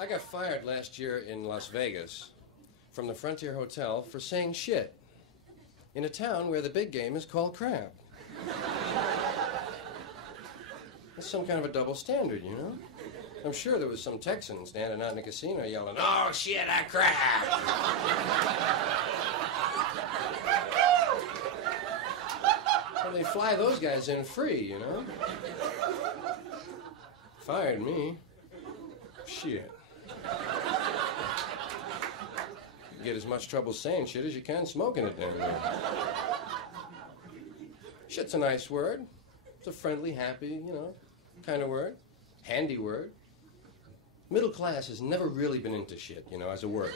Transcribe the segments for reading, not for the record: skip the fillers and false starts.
I got fired last year in Las Vegas from the Frontier Hotel for saying shit in a town where the big game is called crap. It's some kind of a double standard, you know? I'm sure there was some Texan standing out in the casino yelling, "Oh, shit, I crap!" And they fly those guys in free, you know? Fired me. Shit. You get as much trouble saying shit as you can smoking it damn near. Shit's a nice word. It's a friendly, happy, you know, kind of word. Handy word. Middle class has never really been into shit, you know, as a word.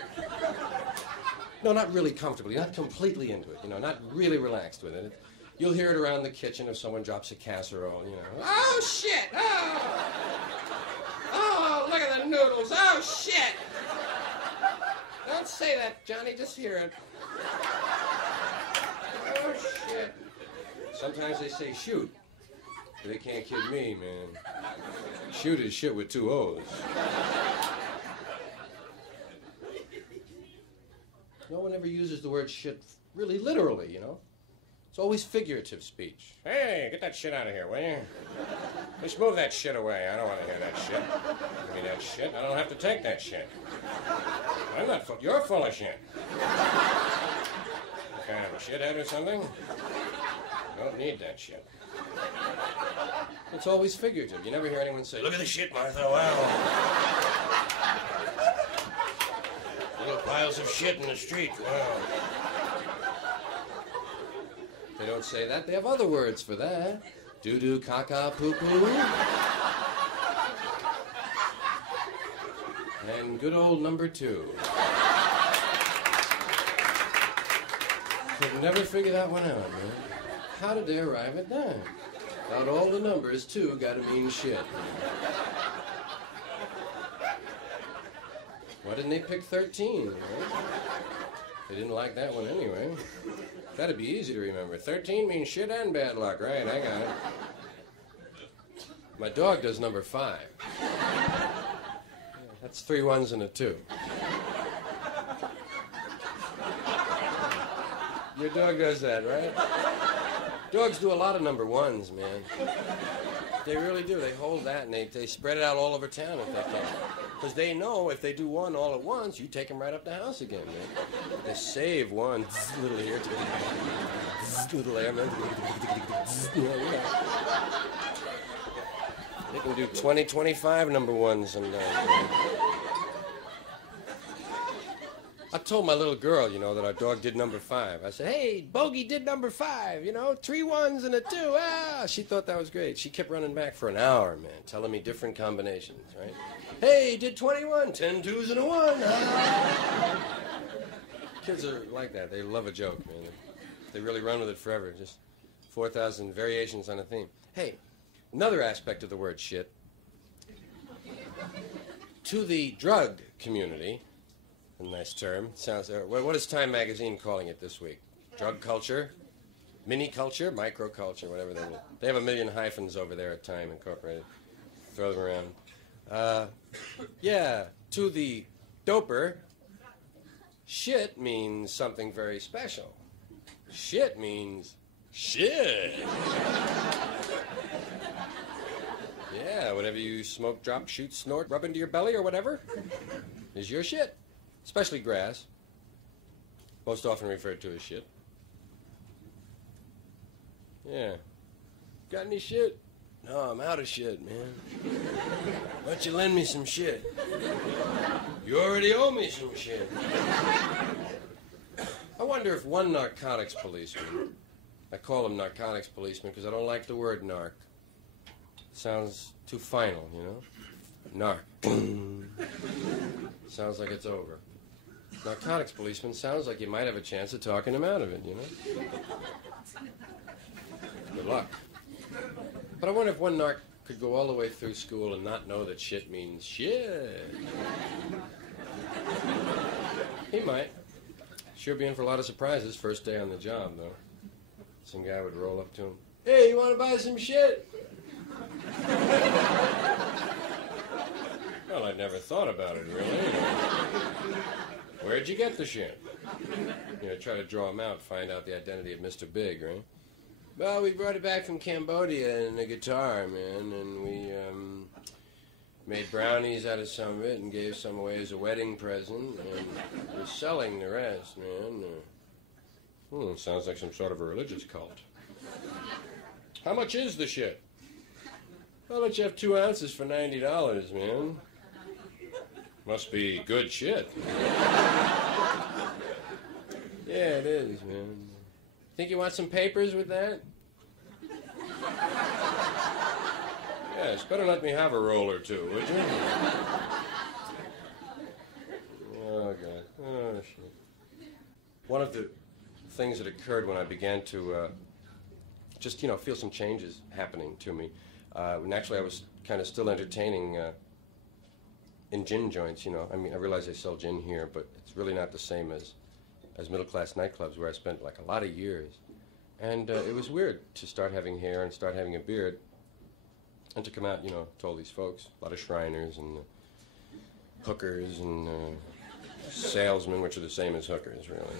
No, not really comfortably, not completely into it, you know, not really relaxed with it. You'll hear it around the kitchen if someone drops a casserole, you know. "Oh, shit! Oh! Oh, look at the noodles! Oh, shit! Don't say that, Johnny, just hear it. Oh, shit." Sometimes they say shoot. But they can't kid me, man. Shoot is shit with 2 O's. No one ever uses the word shit really literally, you know? It's always figurative speech. "Hey, get that shit out of here, will you? Just move that shit away. I don't want to hear that shit. Give me that shit. I don't have to take that shit. I'm not full. You're full of shit. You kind of a shithead or something? Don't need that shit." It's always figurative. You never hear anyone say, "Look at the shit, Martha. Wow. Little piles of shit in the street. Wow." They don't say that. They have other words for that. Doo-doo, caca, poo-poo. And good old number 2. Could never figure that one out, man. How did they arrive at that? Out all the numbers, 2 gotta mean shit. Why didn't they pick 13? Right? They didn't like that one anyway. That'd be easy to remember. 13 means shit and bad luck, right? I got it. My dog does number 5. That's 3 1s and a 2. Your dog does that, right? Dogs do a lot of number 1s, man. They really do. They hold that and they spread it out all over town if they can. Because they know if they do 1 all at once, you take them right up the house again, man. They save 1. Little here, little there, man. They can do 20, 25 number 1s sometimes. I told my little girl, you know, that our dog did number 5. I said, "Hey, Bogey did number 5, you know, 3 1s and a 2. Ah!" She thought that was great. She kept running back for an hour, man, telling me different combinations, right? "Hey, did 21, 10 2s and a 1. Ah!" Kids are like that. They love a joke, man. They really run with it forever. Just 4,000 variations on a theme. Hey, another aspect of the word shit. To the drug community, a nice term. Sounds. What is Time Magazine calling it this week? Drug culture, mini culture, micro culture, whatever they will. They have a million hyphens over there at Time Incorporated. Throw them around. Yeah. To the doper, shit means something very special. Shit means shit. Yeah. Whatever you smoke, drop, shoot, snort, rub into your belly, or whatever, is your shit. Especially grass, most often referred to as shit. Yeah. Got any shit? No, I'm out of shit, man. Why don't you lend me some shit? You already owe me some shit. I wonder if one narcotics policeman, I call him narcotics policeman because I don't like the word narc. It sounds too final, you know? Narc. Sounds like it's over. Narcotics policeman sounds like you might have a chance of talking him out of it, you know? Good luck. But I wonder if one narc could go all the way through school and not know that shit means shit. He might. Sure be in for a lot of surprises first day on the job, though. Some guy would roll up to him. "Hey, you want to buy some shit?" Well, I'd never thought about it, really. Where'd you get the shit? You know, try to draw him out, find out the identity of Mr. Big, right? Well, we brought it back from Cambodia in a guitar, man, and we, made brownies out of some of it and gave some away as a wedding present, and we're selling the rest, man. Sounds like some sort of a religious cult. How much is the shit? I'll let you have 2 ounces for $90, man. Must be good shit. Yeah, it is, man. Think you want some papers with that? Yes, better let me have a roll or two, would you? Oh, God. Oh, shit. One of the things that occurred when I began to just, you know, feel some changes happening to me. And actually, I was kind of still entertaining in gin joints, you know. I mean, I realize they sell gin here, but it's really not the same as middle-class nightclubs where I spent, like, a lot of years. And it was weird to start having hair and start having a beard and to come out, you know, to all these folks, a lot of Shriners and hookers and salesmen, which are the same as hookers, really.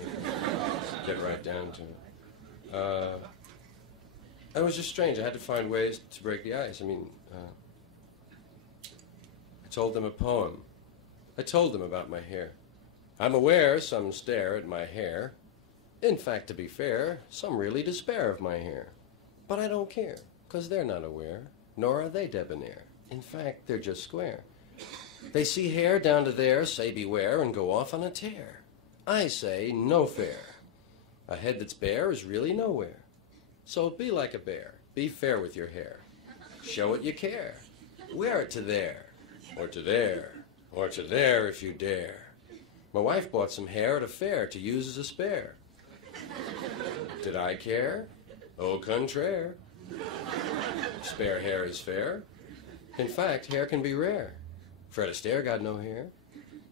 Get right down to it. It was just strange. I had to find ways to break the ice. I mean, I told them a poem. I told them about my hair. I'm aware some stare at my hair. In fact, to be fair, some really despair of my hair. But I don't care, 'cause they're not aware, nor are they debonair. In fact, they're just square. They see hair down to there, say beware, and go off on a tear. I say, no fair. A head that's bare is really nowhere. So be like a bear. Be fair with your hair. Show it you care. Wear it to there, or to there, or to there if you dare. My wife bought some hair at a fair to use as a spare. Did I care? Au contraire. Spare hair is fair. In fact, hair can be rare. Fred Astaire got no hair,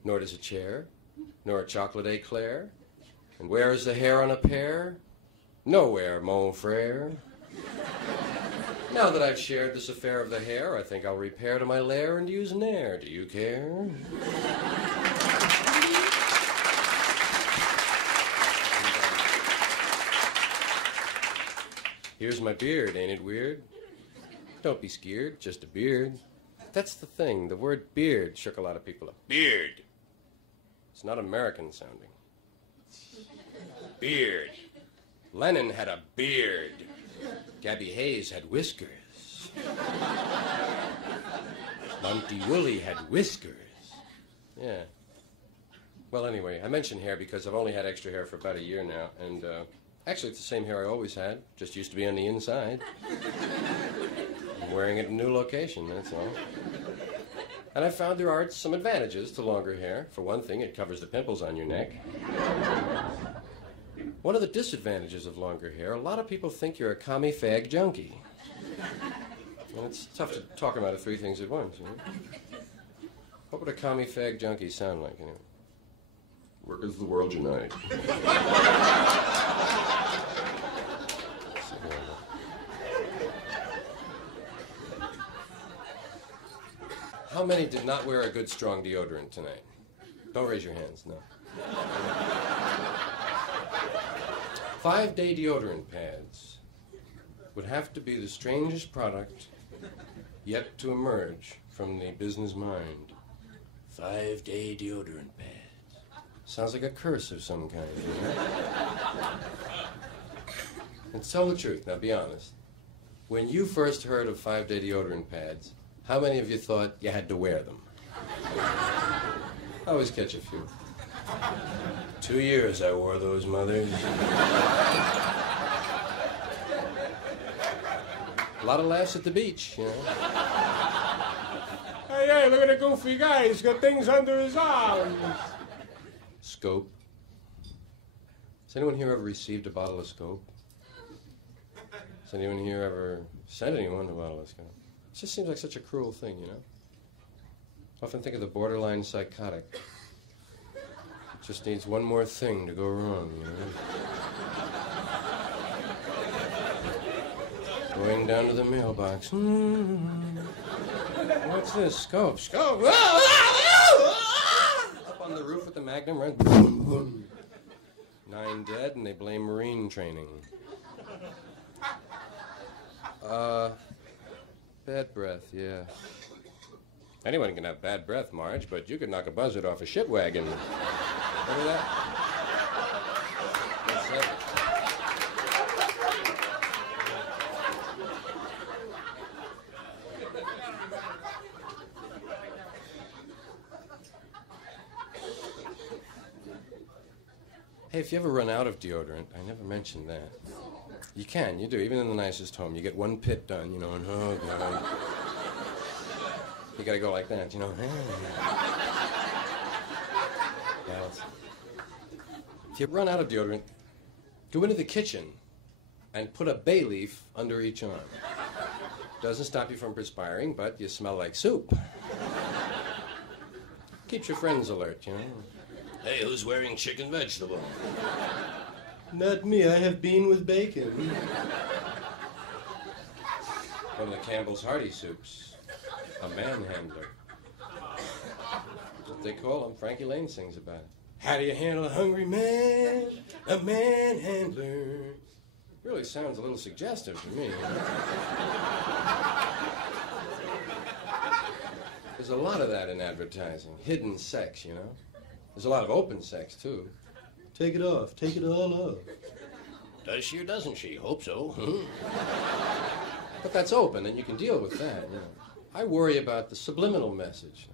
nor does a chair, nor a chocolate eclair. And where is the hair on a pear? Nowhere, mon frere. Now that I've shared this affair of the hair, I think I'll repair to my lair and use Nair. Do you care? Here's my beard, ain't it weird? Don't be scared, just a beard. That's the thing, the word beard shook a lot of people up. Beard. It's not American sounding. Beard. Lennon had a beard. Gabby Hayes had whiskers. Monty Woolley had whiskers. Yeah. Well, anyway, I mention hair because I've only had extra hair for about a year now, and actually it's the same hair I always had, just used to be on the inside. I'm wearing it in a new location, that's all. And I found there are some advantages to longer hair. For one thing, it covers the pimples on your neck. One of the disadvantages of longer hair, a lot of people think you're a commie fag junkie. And it's tough to talk about the three things at once, you know? What would a commie fag junkie sound like, anyway? Workers of the world unite. How many did not wear a good, strong deodorant tonight? Don't raise your hands, no. 5-day deodorant pads would have to be the strangest product yet to emerge from the business mind. 5-day deodorant pads. Sounds like a curse of some kind, you know? And tell the truth, now be honest. When you first heard of 5-day deodorant pads, how many of you thought you had to wear them? I always catch a few. 2 years I wore those mothers. A lot of laughs at the beach, you know. Hey, look at the goofy guy. He's got things under his arms. Scope. Has anyone here ever received a bottle of Scope? Has anyone here ever sent anyone a bottle of Scope? It just seems like such a cruel thing, you know? I often think of the borderline psychotic. It just needs one more thing to go wrong, you know? Going down to the mailbox. What's this? Scope. Scope. Up on the roof with the Magnum, right? 9 dead, and they blame Marine training. Bad breath, yeah. Anyone can have bad breath, Marge, but you could knock a buzzard off a shit wagon. Remember that? What's that? Hey, if you ever run out of deodorant, I never mentioned that. You can, you do, even in the nicest home. You get one pit done, you know, and oh, God. You gotta go like that, you know. If you run out of deodorant, go into the kitchen and put a bay leaf under each arm. Doesn't stop you from perspiring, but you smell like soup. Keeps your friends alert, you know. Hey, who's wearing chicken vegetable? Not me, I have bean with bacon. One of the Campbell's hearty soups. A manhandler. That's what they call him. Frankie Lane sings about it. How do you handle a hungry man? A manhandler. Really sounds a little suggestive to me. There's a lot of that in advertising. Hidden sex, you know. There's a lot of open sex, too. Take it off. Take it all off. Does she or doesn't she? Hope so. But that's open, and you can deal with that, you know. I worry about the subliminal message.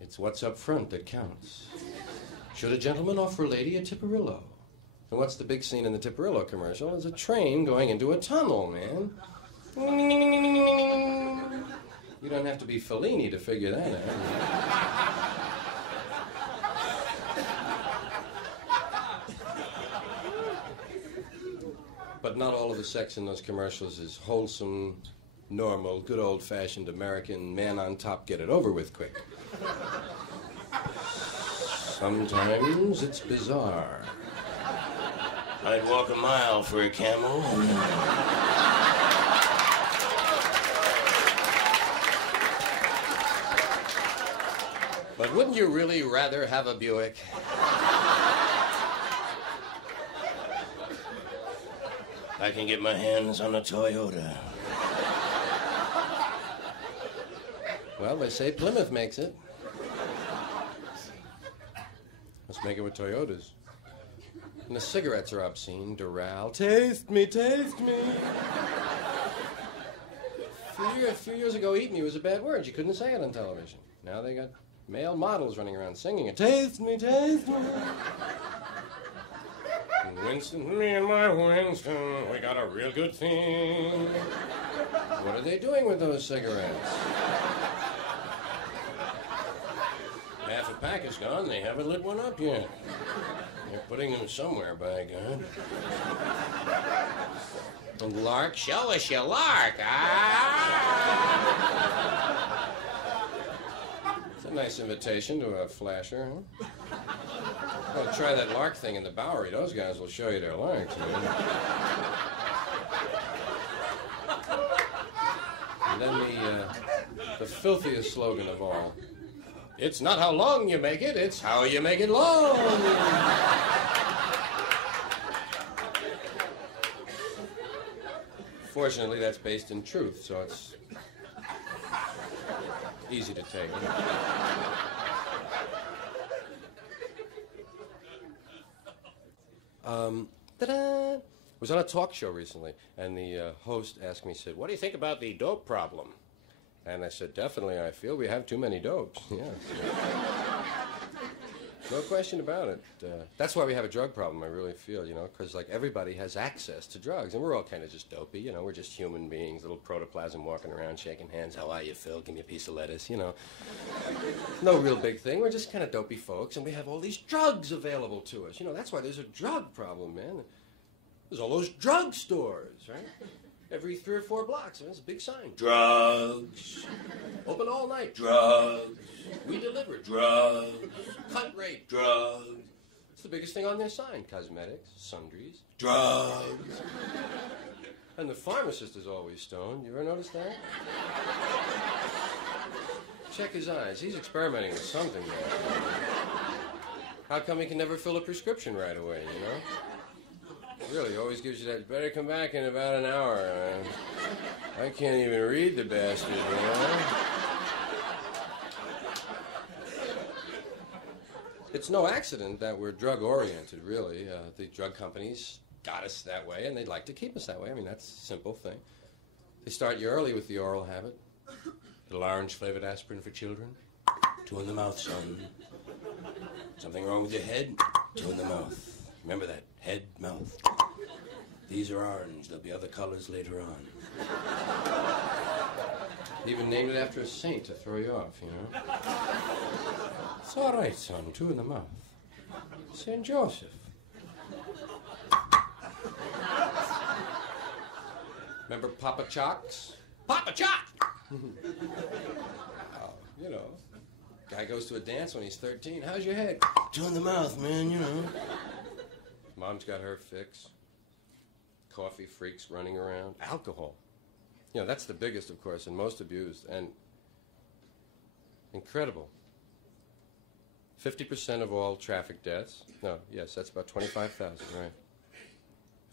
It's what's up front that counts. Should a gentleman offer a lady a Tipperillo? And what's the big scene in the Tipperillo commercial? Is a train going into a tunnel, man. You don't have to be Fellini to figure that out. But not all of the sex in those commercials is wholesome, normal, good old-fashioned American man on top, get it over with quick. Sometimes it's bizarre. I'd walk a mile for a camel. But wouldn't you really rather have a Buick? I can get my hands on a Toyota. Well, they say Plymouth makes it. Let's make it with Toyotas. And the cigarettes are obscene. Doral, taste me, taste me. A few years ago, eat me was a bad word. You couldn't say it on television. Now they got male models running around singing it. Taste me, taste me. Winston, me and my Winston, we got a real good thing. What are they doing with those cigarettes? Half a pack is gone. They haven't lit one up yet. They're putting them somewhere, by God. And Lark, show us your Lark. Ah! It's a nice invitation to a flasher, huh? Well, try that Lark thing in the Bowery. Those guys will show you their Larks, man. And then the filthiest slogan of all. It's not how long you make it, it's how you make it long. Fortunately, that's based in truth, so it's easy to take. Ta-da! I was on a talk show recently, and the host asked me, said, what do you think about the dope problem? And I said, definitely, I feel we have too many dopes. Yes. No question about it. That's why we have a drug problem, I really feel, you know, because, like, everybody has access to drugs, and we're all kind of just dopey, you know, we're just human beings, little protoplasm walking around, shaking hands, how are you, Phil, give me a piece of lettuce, you know. No real big thing, we're just kind of dopey folks, and we have all these drugs available to us, you know, that's why there's a drug problem, man. There's all those drug stores, right? Every 3 or 4 blocks, there's a big sign. Drugs. Open all night. Drugs. We deliver. Drugs. Cut rate. Drugs. It's the biggest thing on their sign. Cosmetics, sundries, drugs. And the pharmacist is always stoned. You ever notice that? Check his eyes. He's experimenting with something there. How come he can never fill a prescription right away, you know? Really, always gives you that, better come back in about an hour. I can't even read the bastard, you know? It's no accident that we're drug-oriented, really. The drug companies got us that way, and they'd like to keep us that way. I mean, that's a simple thing. They start you early with the oral habit. Little orange-flavored aspirin for children. 2 in the mouth, son. Something wrong with your head? 2 in the mouth. Remember that, head, mouth. These are orange. There'll be other colors later on. Even named it after a saint to throw you off, you know? It's all right, son. 2 in the mouth. St. Joseph. Remember Papa Chocks? Papa Chock! You know, guy goes to a dance when he's 13. How's your head? 2 in the mouth, man, you know. Mom's got her fix. Coffee freaks running around. Alcohol. You know, that's the biggest, of course, and most abused. And incredible. 50% of all traffic deaths. No, yes, that's about 25,000, right.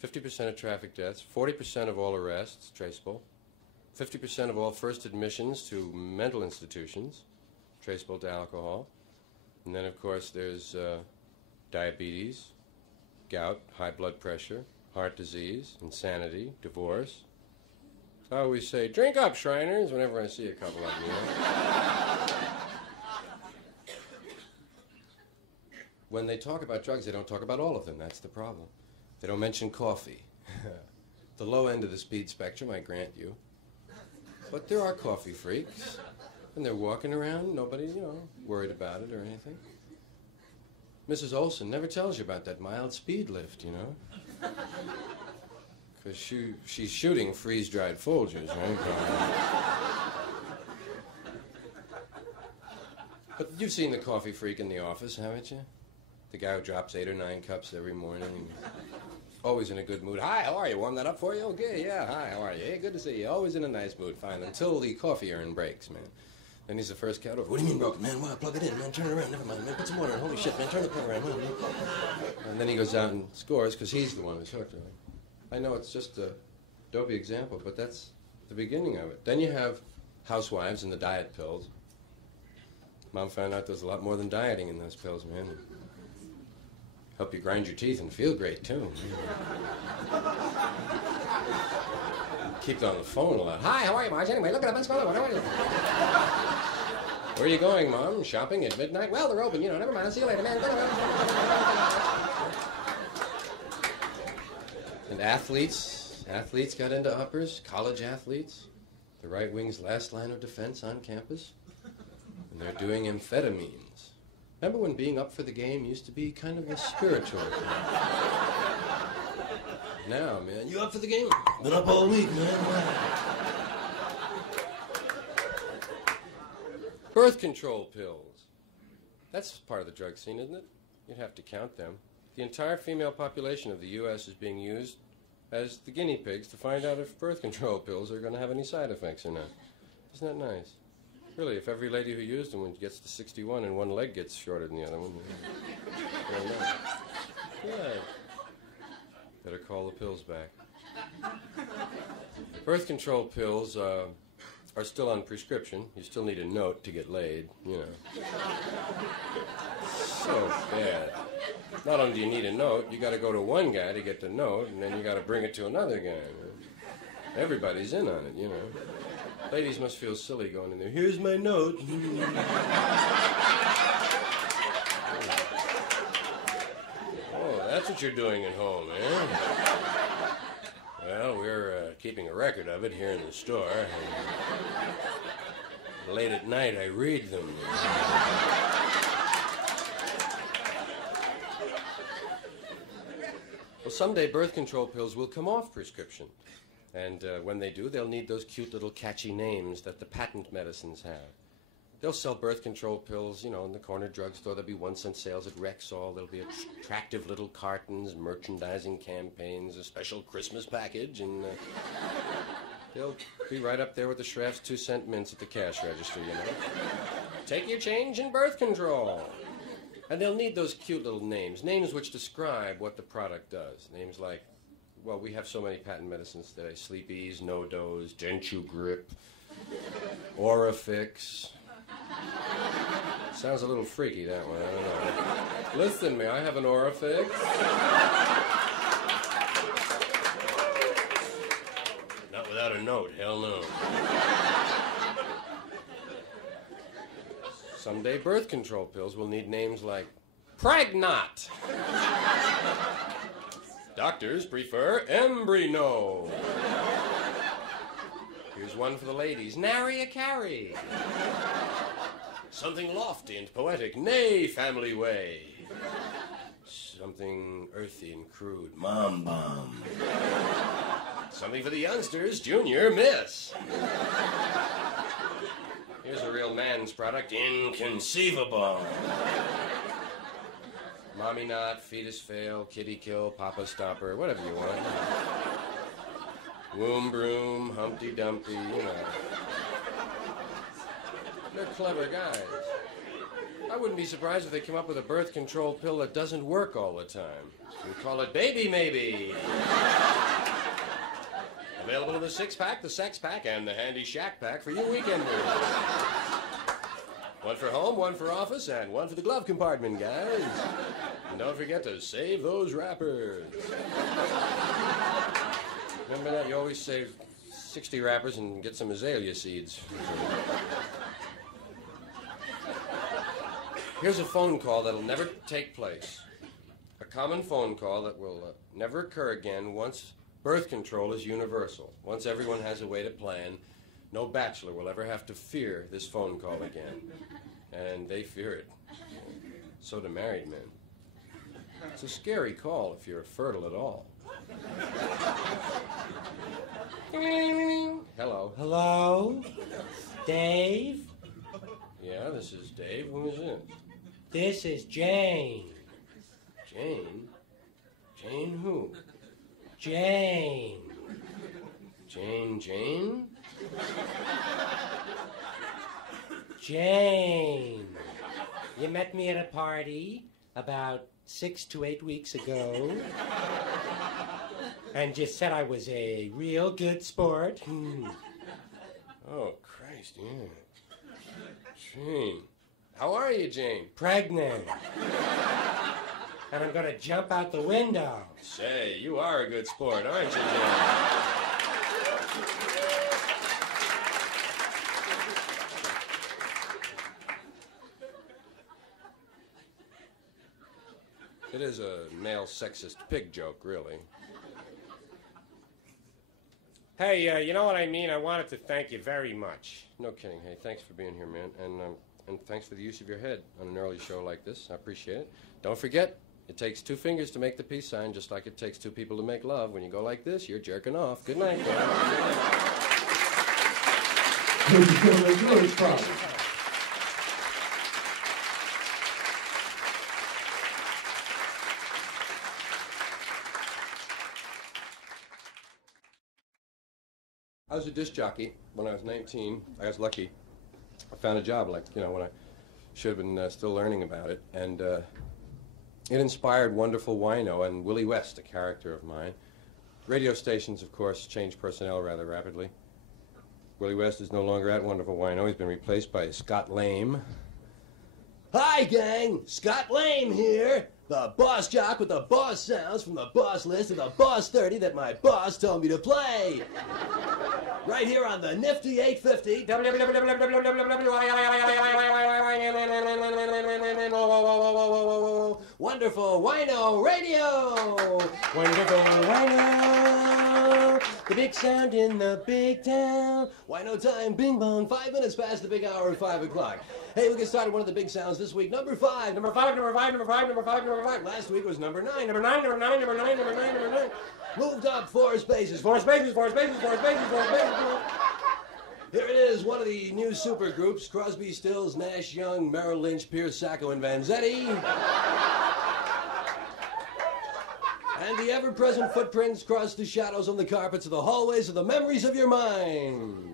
50% of traffic deaths. 40% of all arrests, traceable. 50% of all first admissions to mental institutions, traceable to alcohol. And then, of course, there's diabetes, gout, high blood pressure, heart disease, insanity, divorce. I always say, drink up, Shriners, whenever I see a couple of them, you know? When they talk about drugs, they don't talk about all of them. That's the problem. They don't mention coffee. The low end of the speed spectrum, I grant you. But there are coffee freaks, and they're walking around, nobody, you know, worried about it or anything. Mrs. Olson never tells you about that mild speed lift, you know? Because she's shooting freeze-dried Folgers, right? But you've seen the coffee freak in the office, haven't you? The guy who drops 8 or 9 cups every morning. Always in a good mood. Hi, how are you? Warm that up for you? Okay, yeah, hi, how are you? Hey, good to see you. Always in a nice mood, fine. Until the coffee urn breaks, man. Then he's the first cat over. What do you mean broken, man? Well, plug it in, man. Turn it around. Never mind, man. Put some water in. Holy shit, man. Turn the plug around. Man. And then he goes out and scores because he's the one who's hooked, right? I know it's just a dopey example, but that's the beginning of it. Then you have housewives and the diet pills. Mom found out there's a lot more than dieting in those pills, man. Help you grind your teeth and feel great, too. Keep on the phone a lot. Hi, how are you, Marge? Anyway, look at up. Let's go. How are you? Where are you going, Mom? Shopping at midnight? Well, they're open, you know. Never mind. I'll see you later, man. And athletes got into uppers. College athletes. The right wing's last line of defense on campus. And they're doing amphetamines. Remember when being up for the game used to be kind of a spiritual thing? Now, man, you up for the game? Been up all week, man. Birth control pills. That's part of the drug scene, isn't it? You'd have to count them. The entire female population of the U.S. is being used as the guinea pigs to find out if birth control pills are going to have any side effects or not. Isn't that nice? Really, if every lady who used them gets to 61 and one leg gets shorter than the other one, yeah. Better call the pills back. Birth control pills are still on prescription. You still need a note to get laid, you know. So bad. Not only do you need a note, you got to go to one guy to get the note, and then you got to bring it to another guy. Everybody's in on it, you know. Ladies must feel silly going in there. Here's my note. Oh, that's what you're doing at home, eh? Well, we're keeping a record of it here in the store. And late at night, I read them. Well, someday birth control pills will come off prescription. And when they do, they'll need those cute little catchy names that the patent medicines have. They'll sell birth control pills, you know, in the corner drugstore. There'll be 1-cent sales at Rexall. There'll be attractive little cartons, merchandising campaigns, a special Christmas package, and they'll be right up there with the Schraff's 2-cent mints at the cash register, you know. Take your change in birth control. And they'll need those cute little names which describe what the product does. Names like, well, we have so many patent medicines today. Sleep Ease, No Dose, Gentu Grip, Orifix. Sounds a little freaky, that one. I don't know. Listen, may I have an Orifix? Not without a note, hell no. Someday birth control pills will need names like Pregnant. Doctors prefer Embryno. Here's one for the ladies, Nary a Carry. Something lofty and poetic, Nay Family Way. Something earthy and crude, Mom Bomb. Something for the youngsters, Junior Miss. Here's a real man's product, Inconceivable. Mommy Knot, Fetus Fail, Kitty Kill, Papa Stopper, whatever you want. Womb Broom, Humpty Dumpty, you know. They're clever guys. I wouldn't be surprised if they come up with a birth control pill that doesn't work all the time. We call it Baby Maybe. Available in the 6-pack, the sex pack, and the handy shack pack for you weekenders. One for home, one for office, and one for the glove compartment, guys. And don't forget to save those wrappers. Remember that? You always save 60 wrappers and get some azalea seeds. Here's a phone call that'll never take place. A common phone call that will never occur again once birth control is universal. Once everyone has a way to plan, no bachelor will ever have to fear this phone call again. And they fear it. So do married men. It's a scary call if you're fertile at all. Hello. Hello? Dave? Yeah, this is Dave. Who is it? This is Jane. Jane? Jane who? Jane. Jane? Jane. You met me at a party about 6 to 8 weeks ago. And you said I was a real good sport. Oh, Christ, yeah. Jane. How are you, Jane? Pregnant. And I'm going to jump out the window. Say, you are a good sport, aren't you, Jane? It is a male sexist pig joke, really. Hey, you know what I mean? I wanted to thank you very much. No kidding. Hey, thanks for being here, man. And thanks for the use of your head on an early show like this. I appreciate it. Don't forget, it takes 2 fingers to make the peace sign, just like it takes 2 people to make love. When you go like this, you're jerking off. Good night. I was a disc jockey when I was 19. I was lucky. I found a job, like, you know, when I should have been still learning about it. And it inspired wonderful wino and Willie West, a character of mine. Radio stations, of course, changed personnel rather rapidly. Willie West is no longer at Wonderful Wino. He's been replaced by Scott Lame. Hi, gang! Scott Lame here! The boss jock with the boss sounds from the boss list of the boss 30 that my boss told me to play. Right here on the nifty 850. Wonderful Wino Radio. Wonderful Wino. The big sound in the big town. Wino time, bing bong. 5 minutes past the big hour at 5 o'clock. Hey, we get started one of the big sounds this week. Number 5. Last week was number 9. Number 9. Moved up 4 spaces. 4 spaces. Here it is, one of of the new supergroups, Crosby, Stills, Nash, Young, Merrill Lynch, Pierce, Sacco, and Vanzetti. And the ever-present footprints cross the shadows on the carpets of the hallways of the memories of your mind.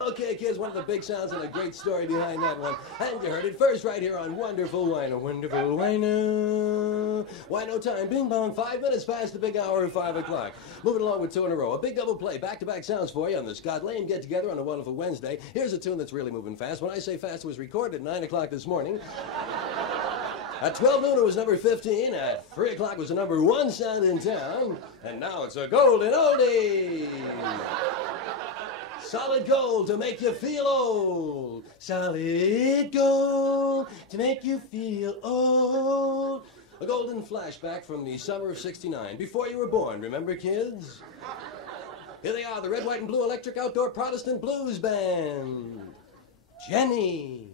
Okay, kids, one of the big sounds and a great story behind that one. And you heard it first right here on Wonderful Wino. Wonderful Wino. Wino time. Bing bong. 5 minutes past the big hour of 5 o'clock. Moving along with two in a row. A big double play. Back-to-back sounds for you on the Scott Lane Get Together on a Wonderful Wednesday. Here's a tune that's really moving fast. When I say fast, it was recorded at 9 o'clock this morning. At 12 noon, it was number 15. At 3 o'clock, was the number 1 sound in town. And now it's a golden oldie. Solid gold to make you feel old. Solid gold to make you feel old. A golden flashback from the summer of '69, before you were born. Remember, kids? Here they are, the Red, White, and Blue Electric Outdoor Protestant Blues Band. Jenny.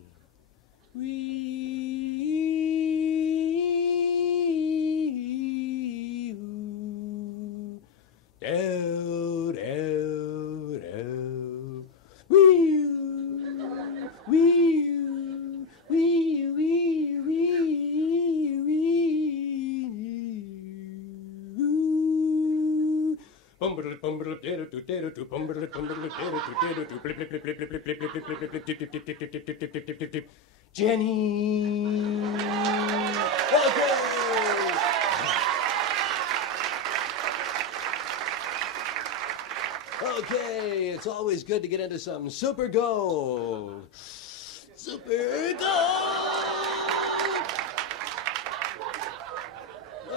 Jenny. Okay. Okay, it's always good to get into some Super Gold. Super Gold.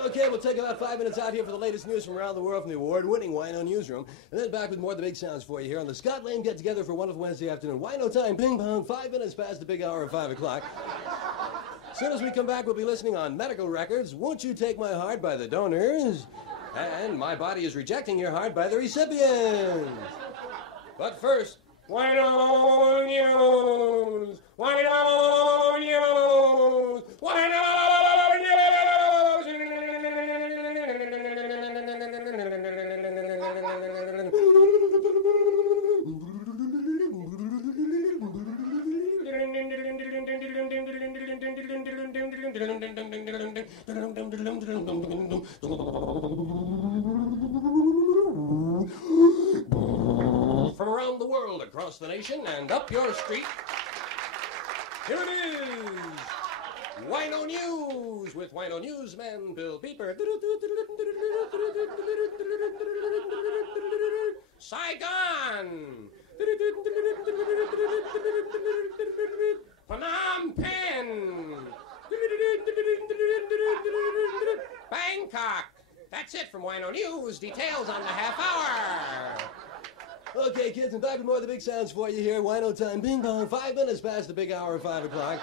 Okay, we'll take about 5 minutes out here for the latest news from around the world from the award-winning Wino Newsroom, and then back with more of the big sounds for you here on the Scott Lane Get Together for Wonderful Wednesday afternoon. Wino time, ping pong, 5 minutes past the big hour of 5 o'clock. As soon as we come back, we'll be listening on Medical Records, Won't You Take My Heart by the donors, and My Body Is Rejecting Your Heart by the recipients. But first, Wino News! Wino News! Wino News! From around the world, across the nation, and up your street, here it is, Wino News, with Wino Newsman Bill Peeper. Saigon! Phnom Penh! Bangkok! That's it from Wino News. Details on the half hour. Okay, kids, and back with more of the big sounds for you here. Wino time, bing bong, 5 minutes past the big hour of 5 o'clock.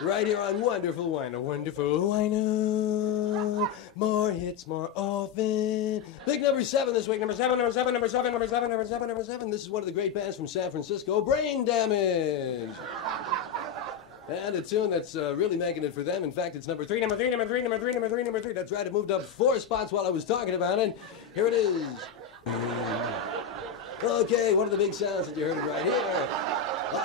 Right here on Wonderful Wino. Wonderful Wino. More hits more often. Big number 7 this week. Number 7. This is one of the great bands from San Francisco, Brain Damage. And a tune that's really making it for them. In fact, it's number 3. That's right, it moved up 4 spots while I was talking about it. Here it is. Okay, one of the big sounds that you heard it right here.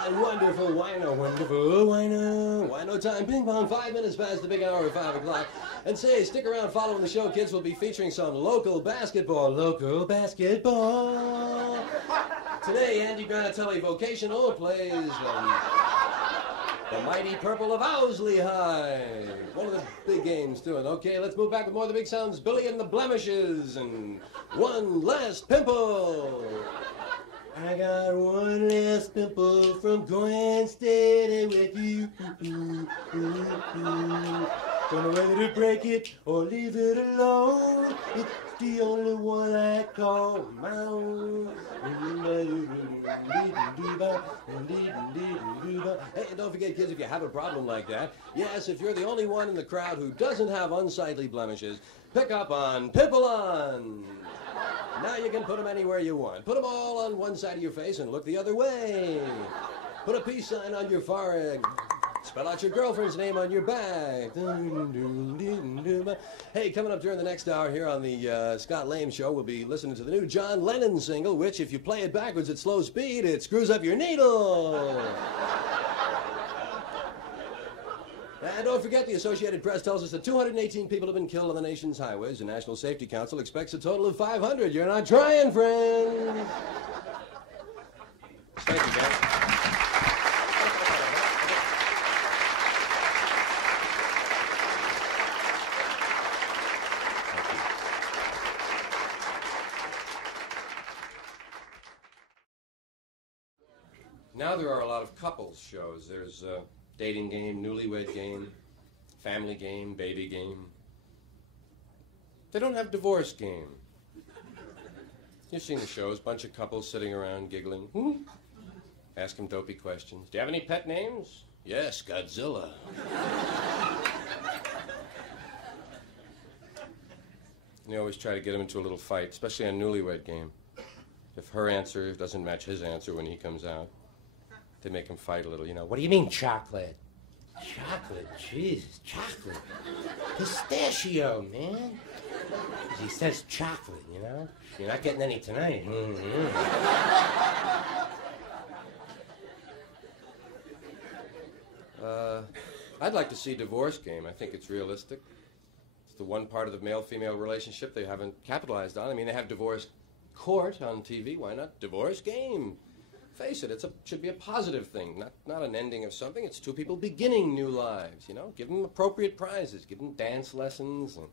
On Wonderful Wino. Wonderful Wino. Wino time, ping pong, 5 minutes past the big hour of 5 o'clock. And say, stick around following the show, kids. We'll be featuring some local basketball. Local basketball. Today, Andy Granatelli Vocational plays the Mighty Purple of Owsley High. One of the big games doing. Okay, let's move back with more of the big sounds. Billy and the Blemishes and One Last Pimple. I got one last pimple from going steady with you. Don't know whether to break it or leave it alone. It's the only one I call my own. Hey, and don't forget, kids, if you have a problem like that, yes, if you're the only one in the crowd who doesn't have unsightly blemishes, pick up on Pimple-On. Now you can put them anywhere you want. Put them all on one side of your face and look the other way. Put a peace sign on your forehead. Spell out your girlfriend's name on your bag. Hey, coming up during the next hour here on the Scott Lame Show, we'll be listening to the new John Lennon single, which, if you play it backwards at slow speed, it screws up your needle. And don't forget, the Associated Press tells us that 218 people have been killed on the nation's highways. The National Safety Council expects a total of 500. You're not trying, friends. Thank you, guys. Now there are a lot of couples shows. There's dating game, newlywed game, family game, baby game. They don't have divorce game. You've seen the shows, bunch of couples sitting around giggling. Ask them dopey questions. Do you have any pet names? Yes, Godzilla. And you always try to get them into a little fight, especially on newlywed game. If her answer doesn't match his answer when he comes out, they make him fight a little, you know. What do you mean, chocolate? Chocolate? Jesus, chocolate. Pistachio, man. He says chocolate, you know? You're not getting any tonight. I'd like to see Divorce Game. I think it's realistic. It's the one part of the male-female relationship they haven't capitalized on. I mean, they have Divorce Court on TV. Why not Divorce Game? Face it, should be a positive thing, not an ending of something. It's two people beginning new lives, you know? Give them appropriate prizes. Give them dance lessons and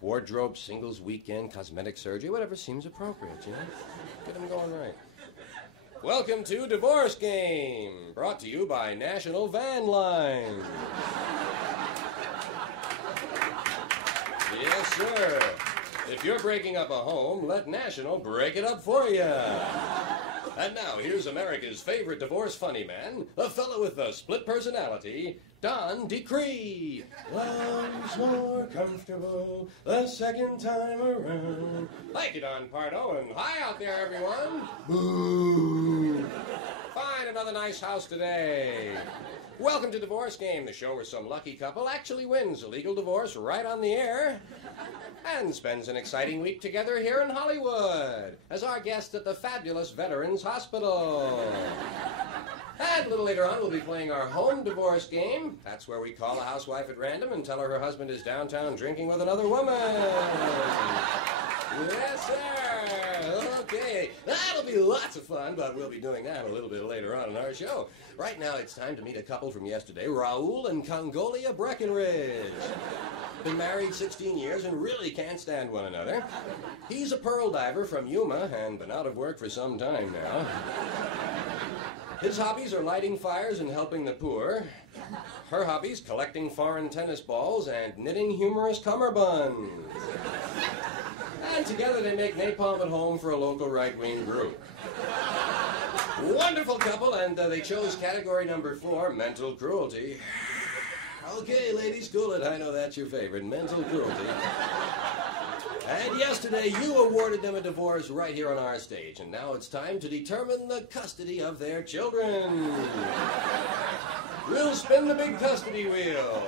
wardrobe, singles weekend, cosmetic surgery, whatever seems appropriate, you know? Get them going right. Welcome to Divorce Game, brought to you by National Van Line. Yes, sir. If you're breaking up a home, let National break it up for you. And now, here's America's favorite divorce funny man, a fellow with a split personality, Don Decree. Love's more comfortable the second time around. Thank you, Don Pardo, and hi out there, everyone. Boo. Find another nice house today. Welcome to Divorce Game, the show where some lucky couple actually wins a legal divorce right on the air and spends an exciting week together here in Hollywood as our guests at the fabulous Veterans Hospital. And a little later on, we'll be playing our home divorce game. That's where we call a housewife at random and tell her husband is downtown drinking with another woman. Yes, sir. Okay. That'll be lots of fun, but we'll be doing that a little bit later on in our show. Right now, it's time to meet a couple from yesterday, Raoul and Congolia Breckenridge. Been married 16 years and really can't stand one another. He's a pearl diver from Yuma and been out of work for some time now. His hobbies are lighting fires and helping the poor. Her hobbies, collecting foreign tennis balls and knitting humorous cummerbunds. And together they make napalm at home for a local right-wing group. Wonderful couple, and they chose category number 4, mental cruelty. Okay, ladies, cool it. I know that's your favorite, mental cruelty. And yesterday, you awarded them a divorce right here on our stage, and now it's time to determine the custody of their children. We'll spin the big custody wheel.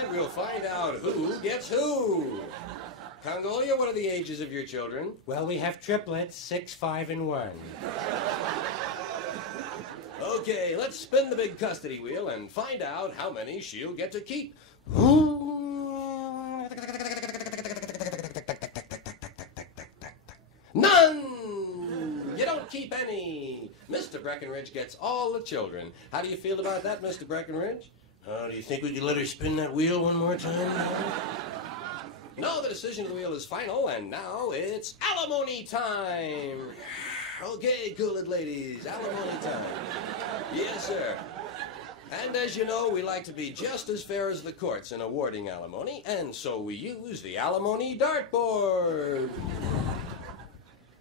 And we'll find out who gets who. Congolia, what are the ages of your children? Well, we have triplets, 6, 5, and 1. Okay, let's spin the big custody wheel and find out how many she'll get to keep. None! You don't keep any. Mr. Breckenridge gets all the children. How do you feel about that, Mr. Breckenridge? Do you think we could let her spin that wheel one more time? No, the decision of the wheel is final, and now it's alimony time. Okay, cool it, ladies. Alimony time. Yes, sir. And as you know, we like to be just as fair as the courts in awarding alimony, and so we use the alimony dartboard.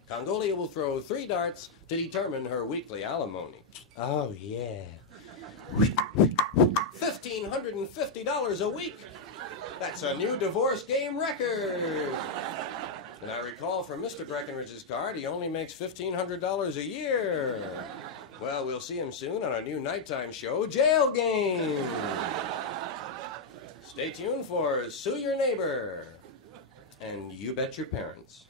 Congolia will throw 3 darts to determine her weekly alimony. Oh, yeah. $1,550 a week. That's a new divorce game record. And I recall from Mr. Breckenridge's card, he only makes $1,500 a year. Well, we'll see him soon on our new nighttime show, Jail Game. Stay tuned for Sue Your Neighbor and You Bet Your Parents.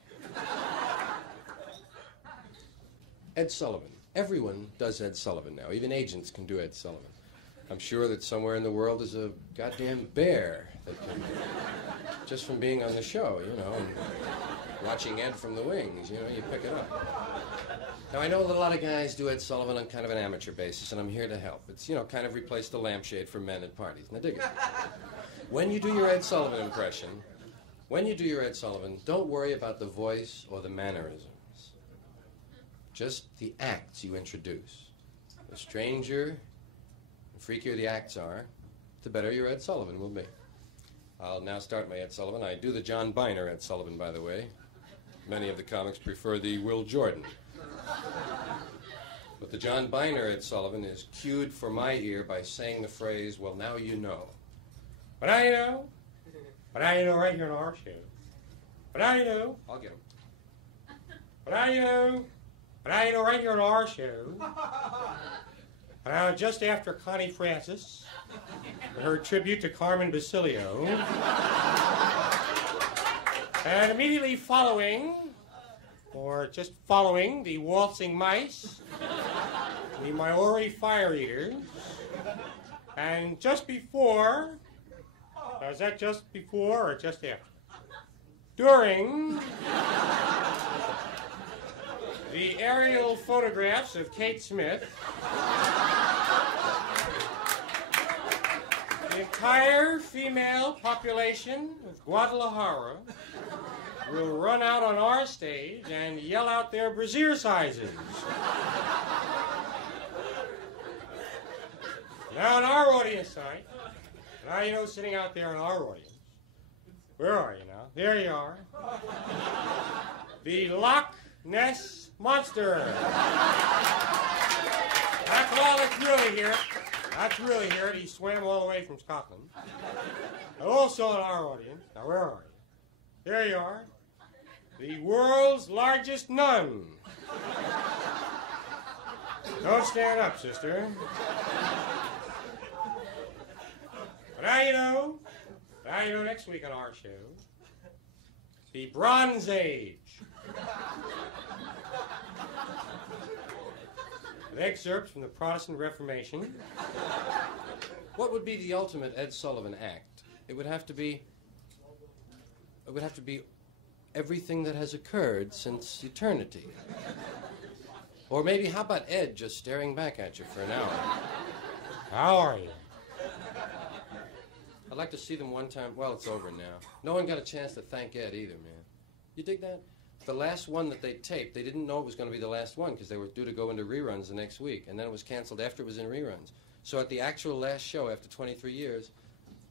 Ed Sullivan. Everyone does Ed Sullivan now. Even agents can do Ed Sullivan. I'm sure that somewhere in the world is a goddamn bear that can, just from being on the show, you know, and watching Ed from the wings, you know, you pick it up. Now, I know that a lot of guys do Ed Sullivan on kind of an amateur basis, and I'm here to help. It's, you know, kind of replace the lampshade for men at parties. Now, dig it. When you do your Ed Sullivan impression, don't worry about the voice or the mannerisms. Just the acts you introduce. The stranger, the freakier the acts are, the better your Ed Sullivan will be. I'll now start my Ed Sullivan. I do the John Biner Ed Sullivan, by the way. Many of the comics prefer the Will Jordan. But the John Biner Ed Sullivan is cued for my ear by saying the phrase, well, now you know. But now you know. But now you know right here on our show. But now you know. I'll get him. But now you know. But now you know right here on our show. But now just after Connie Francis, her tribute to Carmen Basilio. And immediately following, or just following, the Waltzing Mice, the Maori Fire Eaters, and just before, is that just before or just after? During the aerial photographs of Kate Smith, the entire female population of Guadalajara will run out on our stage and yell out their brassiere sizes. Now on our audience side, now you know sitting out there in our audience, where are you now? There you are. The Loch Ness Monster. That's all that's really here. That's really here. He swam all the way from Scotland. And also in our audience, now where are you? There you are. The world's largest nun. Don't stand up, sister. But now you know. Now you know next week on our show. The Bronze Age. With excerpts from the Protestant Reformation. What would be the ultimate Ed Sullivan act? It would have to be everything that has occurred since eternity. Or maybe, how about Ed just staring back at you for an hour? How are you? I'd like to see them one time. Well, it's over now. No one got a chance to thank Ed either, man. You dig that? The last one that they taped, they didn't know it was going to be the last one because they were due to go into reruns the next week, and then it was canceled after it was in reruns. So at the actual last show, after 23 years,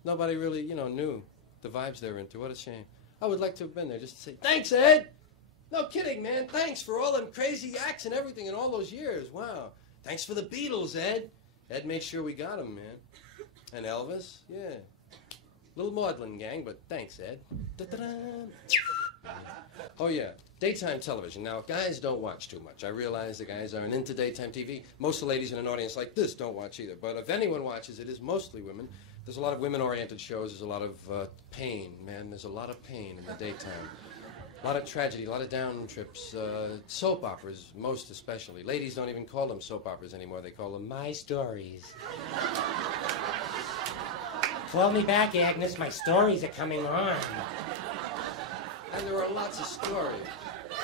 nobody really, you know, knew the vibes they were into. What a shame. I would like to have been there just to say, thanks, Ed! No kidding, man. Thanks for all them crazy acts and everything in all those years. Wow. Thanks for the Beatles, Ed. Ed made sure we got them, man. And Elvis, yeah. Little maudlin gang, but thanks, Ed. Da-da-da. Oh, yeah. Daytime television. Now, guys don't watch too much. I realize the guys aren't into daytime TV. Most of the ladies in an audience like this don't watch either. But if anyone watches, it is mostly women. There's a lot of women-oriented shows. There's a lot of pain, man. There's a lot of pain in the daytime. A lot of tragedy, a lot of down trips. Soap operas, most especially. Ladies don't even call them soap operas anymore. They call them My Stories. Call me back, Agnes. My stories are coming on. And there are lots of stories.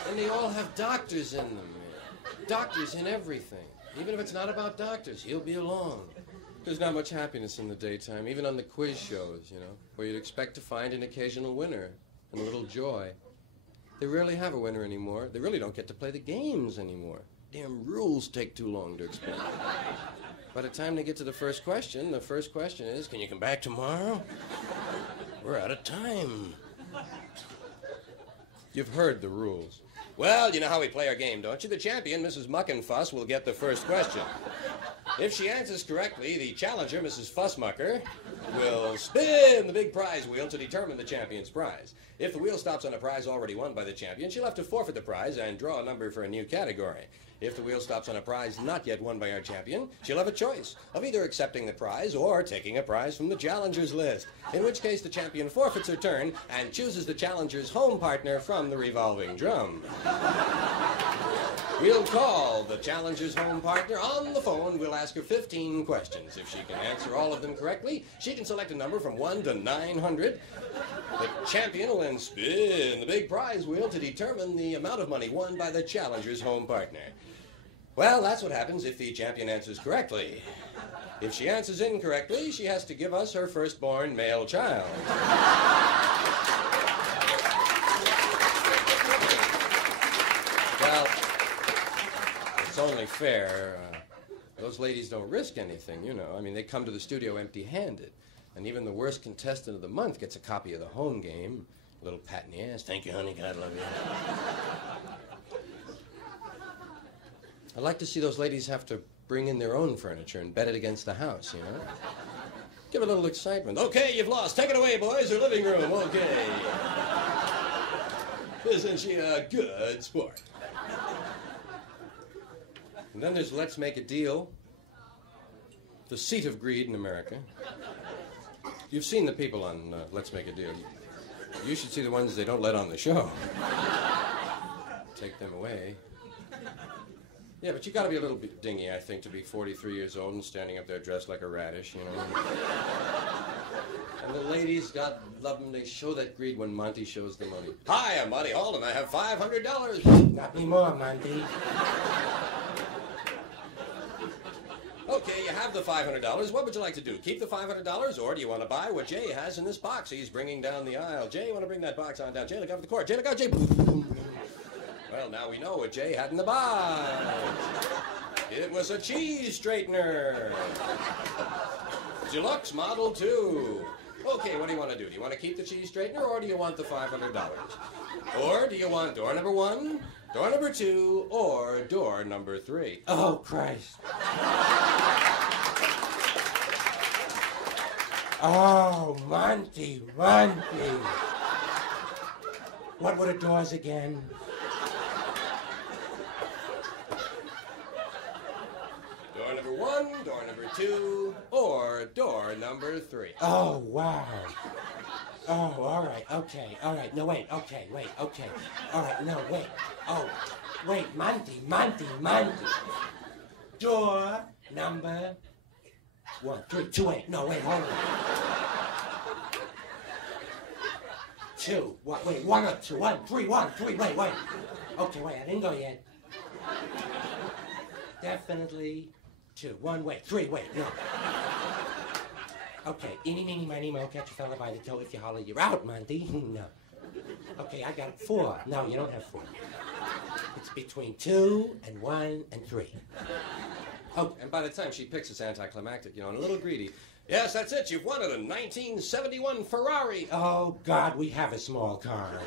And they all have doctors in them, man. Doctors in everything. Even if it's not about doctors, he'll be along. There's not much happiness in the daytime, even on the quiz shows, you know, where you'd expect to find an occasional winner and a little joy. They rarely have a winner anymore. They really don't get to play the games anymore. Damn rules take too long to explain. By the time they get to the first question is, can you come back tomorrow? We're out of time. You've heard the rules. Well, you know how we play our game, don't you? The champion, Mrs. Muckenfuss, will get the first question. If she answers correctly, the challenger, Mrs. Fussmucker, will spin the big prize wheel to determine the champion's prize. If the wheel stops on a prize already won by the champion, she'll have to forfeit the prize and draw a number for a new category. If the wheel stops on a prize not yet won by our champion, she'll have a choice of either accepting the prize or taking a prize from the challengers list, in which case the champion forfeits her turn and chooses the challenger's home partner from the revolving drum. We'll call the challenger's home partner on the phone. We'll ask her 15 questions. If she can answer all of them correctly, she can select a number from 1 to 900. The champion will then spin the big prize wheel to determine the amount of money won by the challenger's home partner. Well, that's what happens if the champion answers correctly. If she answers incorrectly, she has to give us her firstborn male child. Well, it's only fair. Those ladies don't risk anything, you know. I mean, they come to the studio empty-handed. And even the worst contestant of the month gets a copy of the home game. A little pat in the ass. Thank you, honey. God love you. I'd like to see those ladies have to bring in their own furniture and bet it against the house, you know? Give a little excitement. Okay, you've lost. Take it away, boys. Her living room. Okay. Isn't she a good sport? And then there's Let's Make a Deal, the seat of greed in America. You've seen the people on Let's Make a Deal. You should see the ones they don't let on the show. Take them away. Yeah, but you got to be a little bit dingy, I think, to be 43 years old and standing up there dressed like a radish, you know. And the ladies, God love them, they show that greed when Monty shows the money. Hi, I'm Monty Holden. I have $500. Not anymore, Monty. Okay, you have the $500. What would you like to do? Keep the $500, or do you want to buy what Jay has in this box? He's bringing down the aisle. Jay, you want to bring that box on down? Jay, look out for the court. Jay, look out, Jay. Well, now we know what Jay had in the box. It was a cheese straightener. Deluxe Model 2. Okay, what do you want to do? Do you want to keep the cheese straightener, or do you want the $500? Or do you want door number 1, door number 2, or door number 3? Oh, Christ. Oh, Monty. What were the doors again? Door number 1, door number 2, or door number 3. Oh, wow. Oh, all right, okay, all right. No, wait, okay. All right, no, wait. Oh, wait, Monty. Door number 1, 3, 2, 8. No, wait, hold on. 2. What? Wait, 1 or 2? 1, 3, 1, 3. Wait. Okay, wait, I didn't go yet. Definitely 2. 1, wait. 3, wait, no. Okay, eeny, meeny, miny, moe, catch a fella by the toe. If you holler, you're out, Monty. No. Okay, I got 4. No, you don't have 4. It's between 2 and 1 and 3. Oh, and by the time she picks, it's anticlimactic, you know, and a little greedy. Yes, that's it. You've won it, a 1971 Ferrari. Oh, God, we have a small car.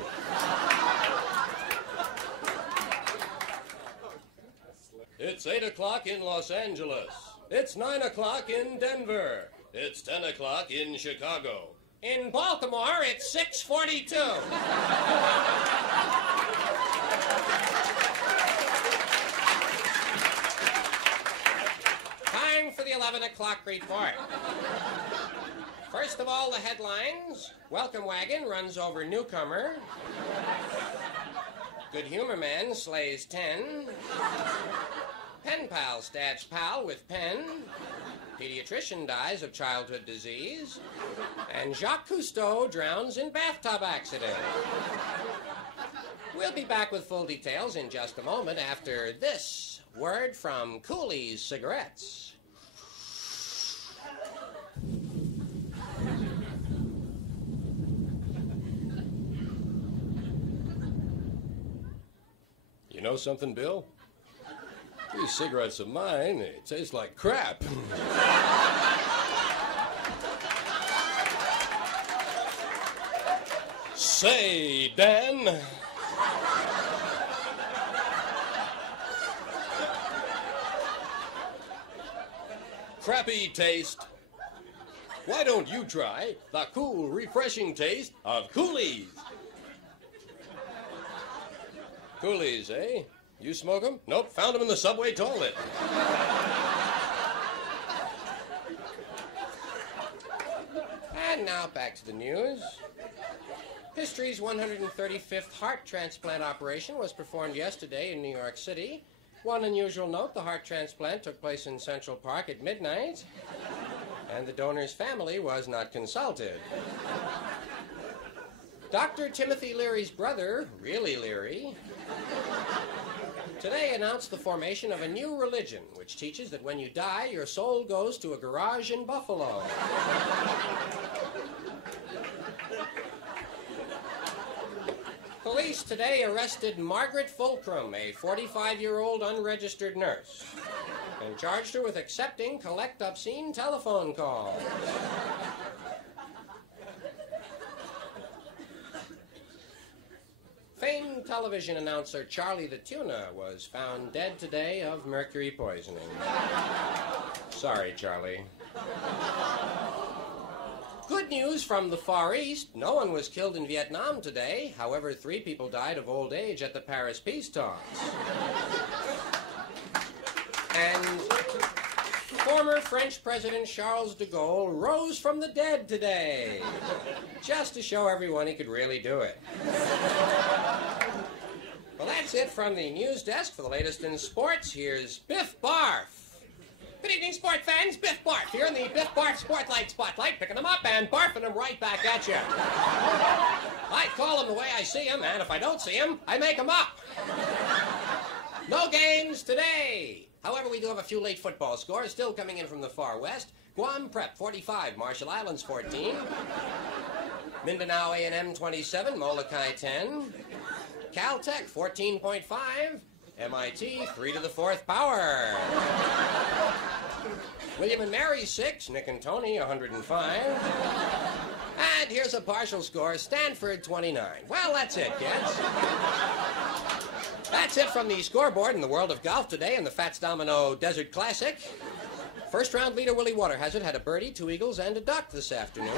It's 8 o'clock in Los Angeles. It's 9 o'clock in Denver. It's 10 o'clock in Chicago. In Baltimore, it's 6:42. Time for the 11 o'clock report. First of all, the headlines. Welcome wagon runs over newcomer. Good humor man slays 10. Pen pal stabs pal with pen. Pediatrician dies of childhood disease. And Jacques Cousteau drowns in bathtub accident. We'll be back with full details in just a moment after this word from Cooley's Cigarettes. You know something, Bill? These cigarettes of mine, they taste like crap. Say, Dan. Crappy taste. Why don't you try the cool, refreshing taste of Cooley's? Coolies, eh? You smoke 'em? Nope, found 'em in the subway toilet. And now back to the news. History's 135th heart transplant operation was performed yesterday in New York City. One unusual note, the heart transplant took place in Central Park at midnight, and the donor's family was not consulted. Dr. Timothy Leary's brother, really Leary, today announced the formation of a new religion which teaches that when you die, your soul goes to a garage in Buffalo. Police today arrested Margaret Fulcrum, a 45-year-old unregistered nurse, and charged her with accepting collect obscene telephone calls. Famed television announcer Charlie the Tuna was found dead today of mercury poisoning. Sorry, Charlie. Good news from the Far East. No one was killed in Vietnam today. However, 3 people died of old age at the Paris peace talks. And former French President Charles de Gaulle rose from the dead today, just to show everyone he could really do it. Well, that's it from the news desk. For the latest in sports, here's Biff Barf. Good evening, sport fans. Biff Barf here in the Biff Barf Spotlight, picking them up and barfing them right back at you. I call them the way I see them, and if I don't see them, I make them up. No games today. However, we do have a few late football scores still coming in from the far west. Guam Prep 45, Marshall Islands 14. Mindanao A&M 27, Molokai 10. Caltech 14.5. MIT 3 to the 4th power. William and Mary 6, Nick and Tony 105. And here's a partial score, Stanford 29. Well, that's it, kids. That's it from the scoreboard in the world of golf today in the Fats Domino Desert Classic. First round leader Willie Waterhazard had a birdie, 2 eagles, and a duck this afternoon.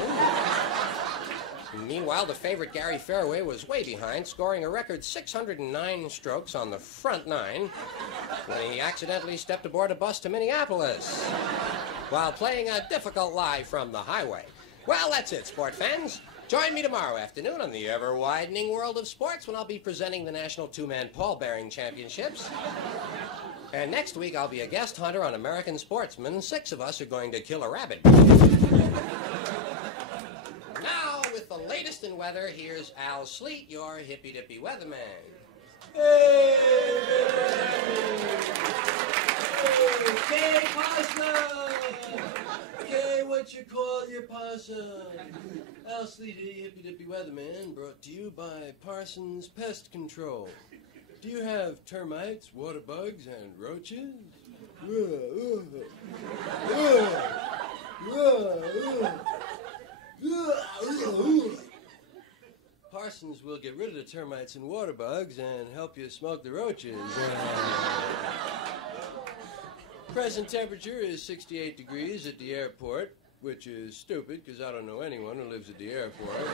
Meanwhile, the favorite Gary Fairway was way behind, scoring a record 609 strokes on the front 9 when he accidentally stepped aboard a bus to Minneapolis while playing a difficult lie from the highway. Well, that's it, sport fans. Join me tomorrow afternoon on the ever-widening world of sports when I'll be presenting the National Two-Man Pall Bearing Championships. And next week, I'll be a guest hunter on American Sportsman. 6 of us are going to kill a rabbit. Now, with the latest in weather, here's Al Sleet, your hippy-dippy weatherman. Hey, hey, pasta! Okay, what you call your pasta? Al Sleet, hippy-dippy weatherman, brought to you by Parsons Pest Control. Do you have termites, water bugs, and roaches? Parsons will get rid of the termites and water bugs and help you smoke the roaches. Present temperature is 68 degrees at the airport, which is stupid because I don't know anyone who lives at the airport.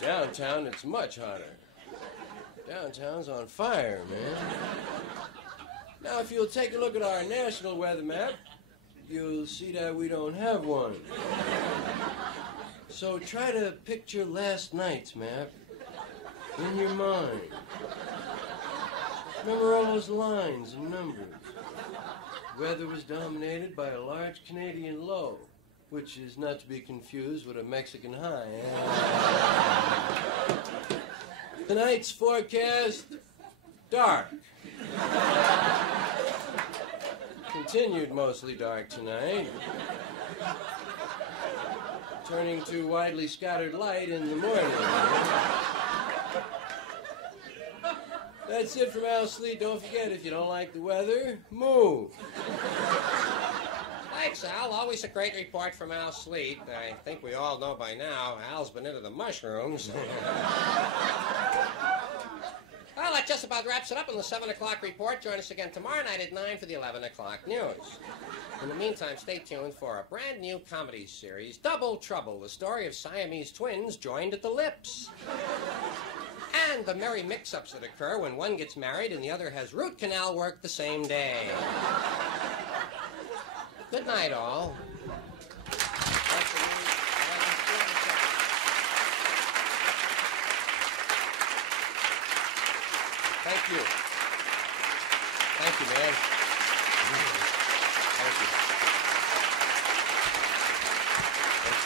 Downtown, it's much hotter. Downtown's on fire, man. Now, if you'll take a look at our national weather map, you'll see that we don't have one. So try to picture last night's map in your mind. Remember all those lines and numbers. Weather was dominated by a large Canadian low, which is not to be confused with a Mexican high. Tonight's forecast, dark. Continued mostly dark tonight. Turning to widely scattered light in the morning. That's it from Al Sleet. Don't forget, if you don't like the weather, move. Thanks, Al. Always a great report from Al Sleet. I think we all know by now Al's been into the mushrooms. Well, that just about wraps it up on the 7 o'clock report. Join us again tomorrow night at 9 for the 11 o'clock news. In the meantime, stay tuned for a brand new comedy series, Double Trouble, the story of Siamese twins joined at the lips. and the merry mix-ups that occur when one gets married and the other has root canal work the same day. Good night, all. Thank you. Thank you, man. Thank you. Thank